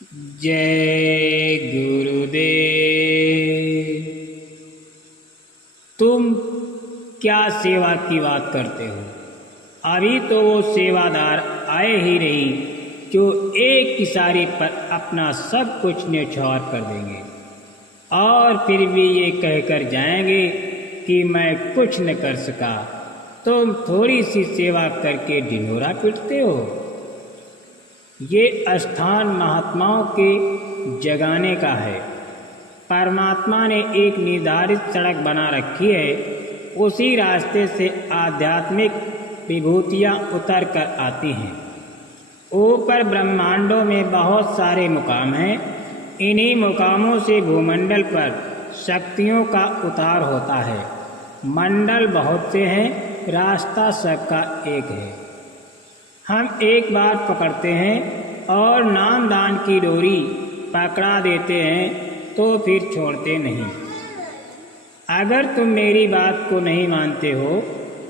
जय गुरुदेव। तुम क्या सेवा की बात करते हो? अभी तो वो सेवादार आए ही नहीं जो एक इशारे पर अपना सब कुछ न्यौछावर कर देंगे और फिर भी ये कहकर जाएंगे कि मैं कुछ न कर सका। तुम थोड़ी सी सेवा करके ढिंढोरा पीटते हो। ये स्थान महात्माओं के जगाने का है। परमात्मा ने एक निर्धारित सड़क बना रखी है, उसी रास्ते से आध्यात्मिक विभूतियाँ उतर कर आती हैं। ऊपर ब्रह्मांडों में बहुत सारे मुकाम हैं। इन्हीं मुकामों से भूमंडल पर शक्तियों का उतार होता है। मंडल बहुत से हैं, रास्ता सबका एक है। हम एक बार पकड़ते हैं और नामदान की डोरी पकड़ा देते हैं तो फिर छोड़ते नहीं। अगर तुम मेरी बात को नहीं मानते हो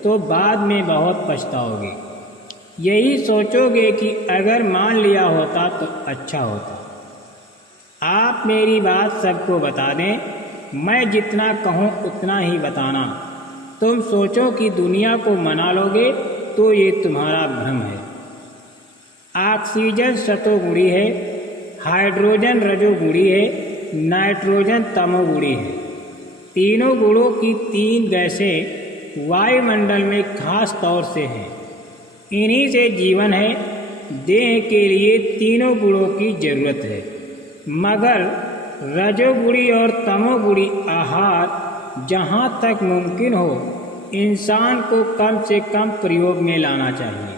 तो बाद में बहुत पछताओगे। यही सोचोगे कि अगर मान लिया होता तो अच्छा होता। आप मेरी बात सबको बता दें, मैं जितना कहूँ उतना ही बताना। तुम सोचो कि दुनिया को मना लोगे तो ये तुम्हारा भ्रम है। ऑक्सीजन सतोगुणी है, हाइड्रोजन रजोगुणी है, नाइट्रोजन तमोगुणी है। तीनों गुणों की तीन गैसें वायुमंडल में खास तौर से हैं। इन्हीं से जीवन है। देह के लिए तीनों गुणों की जरूरत है, मगर रजोगुणी और तमोगुणी आहार जहाँ तक मुमकिन हो इंसान को कम से कम प्रयोग में लाना चाहिए।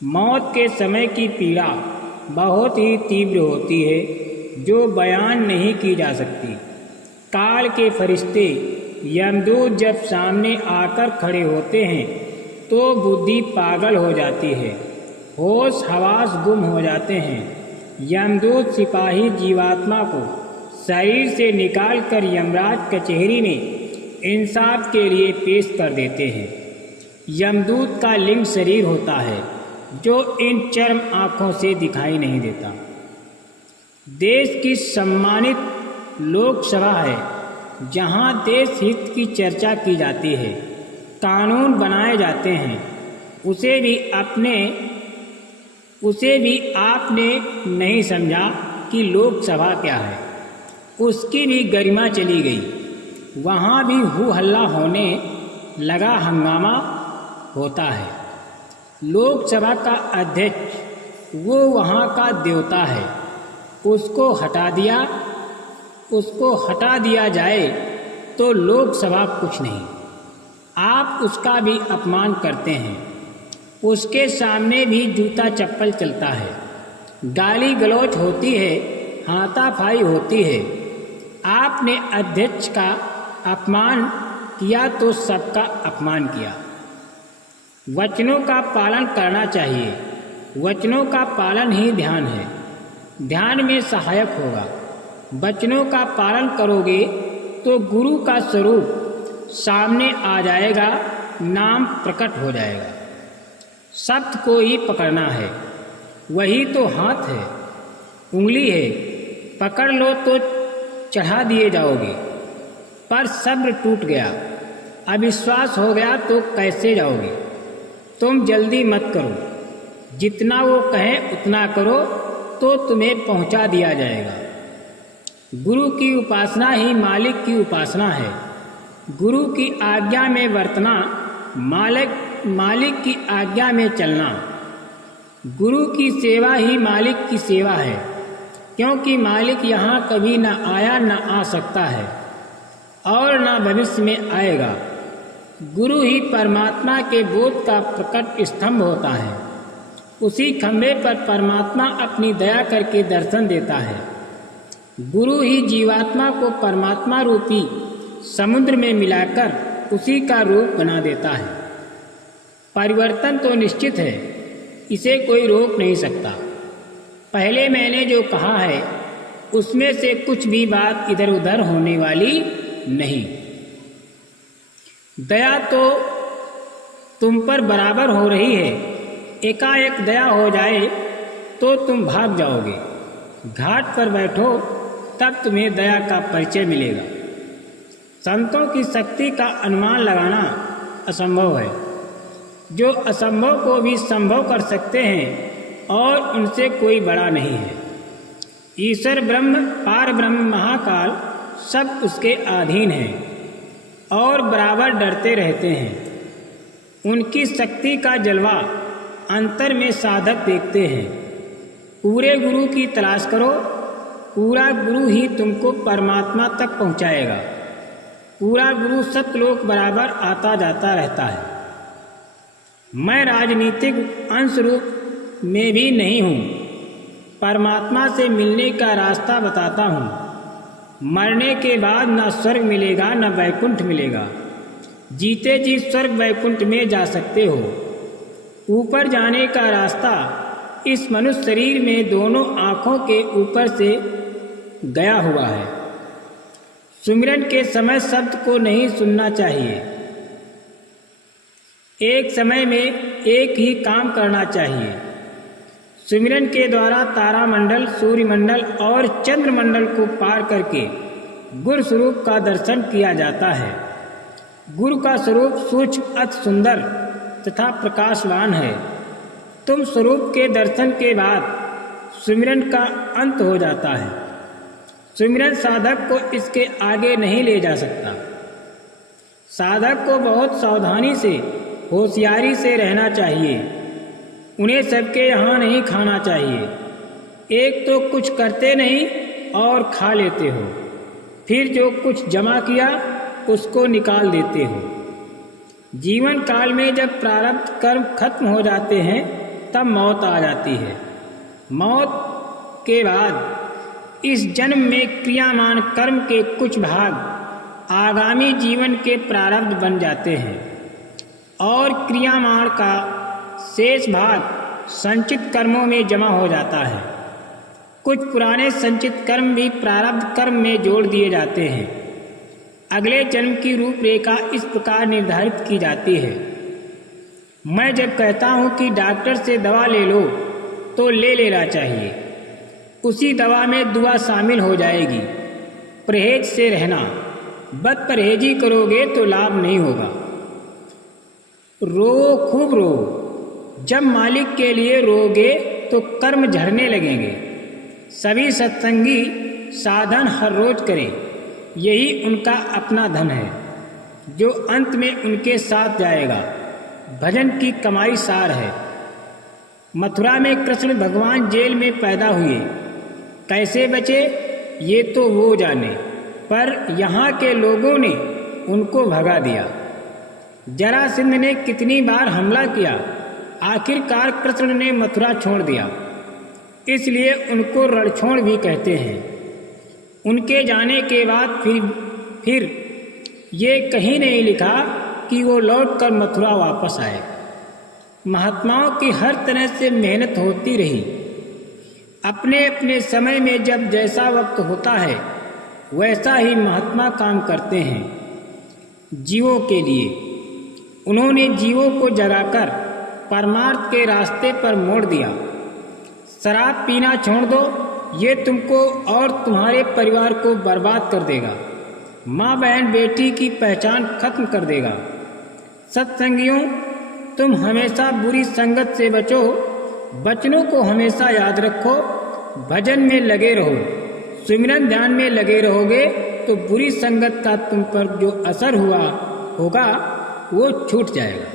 मौत के समय की पीड़ा बहुत ही तीव्र होती है, जो बयान नहीं की जा सकती। काल के फरिश्ते यमदूत जब सामने आकर खड़े होते हैं तो बुद्धि पागल हो जाती है, होश हवास गुम हो जाते हैं। यमदूत सिपाही जीवात्मा को शरीर से निकालकर यमराज कचहरी में इंसाफ के लिए पेश कर देते हैं। यमदूत का लिंग शरीर होता है जो इन चर्म आँखों से दिखाई नहीं देता। देश की सम्मानित लोकसभा है जहाँ देश हित की चर्चा की जाती है, कानून बनाए जाते हैं। उसे भी आपने नहीं समझा कि लोकसभा क्या है। उसकी भी गरिमा चली गई। वहाँ भी हू हल्ला होने लगा, हंगामा होता है। लोकसभा का अध्यक्ष वो वहाँ का देवता है। उसको हटा दिया जाए तो लोकसभा कुछ नहीं। आप उसका भी अपमान करते हैं। उसके सामने भी जूता चप्पल चलता है, गाली गलौज होती है, हाथापाई होती है। आपने अध्यक्ष का अपमान किया तो सबका अपमान किया। वचनों का पालन करना चाहिए। वचनों का पालन ही ध्यान है। ध्यान में सहायक होगा। वचनों का पालन करोगे तो गुरु का स्वरूप सामने आ जाएगा, नाम प्रकट हो जाएगा। शब्द को ही पकड़ना है, वही तो हाथ है, उंगली है। पकड़ लो तो चढ़ा दिए जाओगे। पर सब्र टूट गया, अविश्वास हो गया तो कैसे जाओगे? तुम जल्दी मत करो। जितना वो कहें उतना करो तो तुम्हें पहुंचा दिया जाएगा। गुरु की उपासना ही मालिक की उपासना है। गुरु की आज्ञा में वर्तना, मालिक की आज्ञा में चलना। गुरु की सेवा ही मालिक की सेवा है, क्योंकि मालिक यहाँ कभी न आया न आ सकता है और न भविष्य में आएगा। गुरु ही परमात्मा के बोध का प्रकट स्तंभ होता है। उसी खंभे पर परमात्मा अपनी दया करके दर्शन देता है। गुरु ही जीवात्मा को परमात्मा रूपी समुद्र में मिलाकर उसी का रूप बना देता है। परिवर्तन तो निश्चित है, इसे कोई रोक नहीं सकता। पहले मैंने जो कहा है उसमें से कुछ भी बात इधर उधर होने वाली नहीं। दया तो तुम पर बराबर हो रही है। एकाएक दया हो जाए तो तुम भाग जाओगे। घाट पर बैठो, तब तुम्हें दया का परिचय मिलेगा। संतों की शक्ति का अनुमान लगाना असंभव है। जो असंभव को भी संभव कर सकते हैं और उनसे कोई बड़ा नहीं है। ईश्वर ब्रह्म, पार ब्रह्म, महाकाल सब उसके अधीन हैं और बराबर डरते रहते हैं। उनकी शक्ति का जलवा अंतर में साधक देखते हैं। पूरे गुरु की तलाश करो, पूरा गुरु ही तुमको परमात्मा तक पहुंचाएगा। पूरा गुरु सतलोक बराबर आता जाता रहता है। मैं राजनीतिक अंश रूप में भी नहीं हूँ। परमात्मा से मिलने का रास्ता बताता हूँ। मरने के बाद न स्वर्ग मिलेगा न वैकुंठ मिलेगा। जीते जी स्वर्ग वैकुंठ में जा सकते हो। ऊपर जाने का रास्ता इस मनुष्य शरीर में दोनों आँखों के ऊपर से गया हुआ है। सुमिरन के समय शब्द को नहीं सुनना चाहिए। एक समय में एक ही काम करना चाहिए। सुमिरन के द्वारा तारामंडल, सूर्यमंडल और चंद्रमंडल को पार करके गुरु स्वरूप का दर्शन किया जाता है। गुरु का स्वरूप सूक्ष्म, अति सुंदर तथा प्रकाशवान है। तुम स्वरूप के दर्शन के बाद सुमिरन का अंत हो जाता है। सुमिरन साधक को इसके आगे नहीं ले जा सकता। साधक को बहुत सावधानी से, होशियारी से रहना चाहिए। उन्हें सबके यहाँ नहीं खाना चाहिए। एक तो कुछ करते नहीं और खा लेते हो, फिर जो कुछ जमा किया उसको निकाल देते हो। जीवन काल में जब प्रारब्ध कर्म खत्म हो जाते हैं तब मौत आ जाती है। मौत के बाद इस जन्म में क्रियामान कर्म के कुछ भाग आगामी जीवन के प्रारब्ध बन जाते हैं और क्रियामान का शेष भाग संचित कर्मों में जमा हो जाता है। कुछ पुराने संचित कर्म भी प्रारब्ध कर्म में जोड़ दिए जाते हैं। अगले जन्म की रूपरेखा इस प्रकार निर्धारित की जाती है। मैं जब कहता हूँ कि डॉक्टर से दवा ले लो तो ले लेना चाहिए। उसी दवा में दुआ शामिल हो जाएगी। परहेज से रहना। बदपरहेजी करोगे तो लाभ नहीं होगा। रो, खूब रो। जब मालिक के लिए रोगे तो कर्म झड़ने लगेंगे। सभी सत्संगी साधन हर रोज करें। यही उनका अपना धन है जो अंत में उनके साथ जाएगा। भजन की कमाई सार है। मथुरा में कृष्ण भगवान जेल में पैदा हुए। कैसे बचे ये तो वो जाने, पर यहाँ के लोगों ने उनको भगा दिया। जरासंध ने कितनी बार हमला किया, आखिरकार कृष्ण ने मथुरा छोड़ दिया। इसलिए उनको रणछोड़ भी कहते हैं। उनके जाने के बाद फिर ये कहीं नहीं लिखा कि वो लौटकर मथुरा वापस आए। महात्माओं की हर तरह से मेहनत होती रही। अपने अपने समय में जब जैसा वक्त होता है वैसा ही महात्मा काम करते हैं जीवों के लिए। उन्होंने जीवों को जगाकर परमार्थ के रास्ते पर मोड़ दिया। शराब पीना छोड़ दो, ये तुमको और तुम्हारे परिवार को बर्बाद कर देगा। माँ बहन बेटी की पहचान खत्म कर देगा। सत्संगियों, तुम हमेशा बुरी संगत से बचो। वचनों को हमेशा याद रखो। भजन में लगे रहो। सुमिरन ध्यान में लगे रहोगे तो बुरी संगत का तुम पर जो असर हुआ होगा वो छूट जाएगा।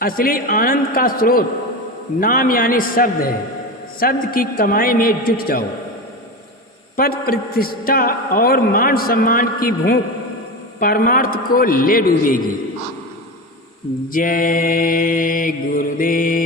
असली आनंद का स्रोत नाम यानी शब्द है। शब्द की कमाई में जुट जाओ। पद प्रतिष्ठा और मान सम्मान की भूख परमार्थ को ले डूबेगी। जय गुरुदेव।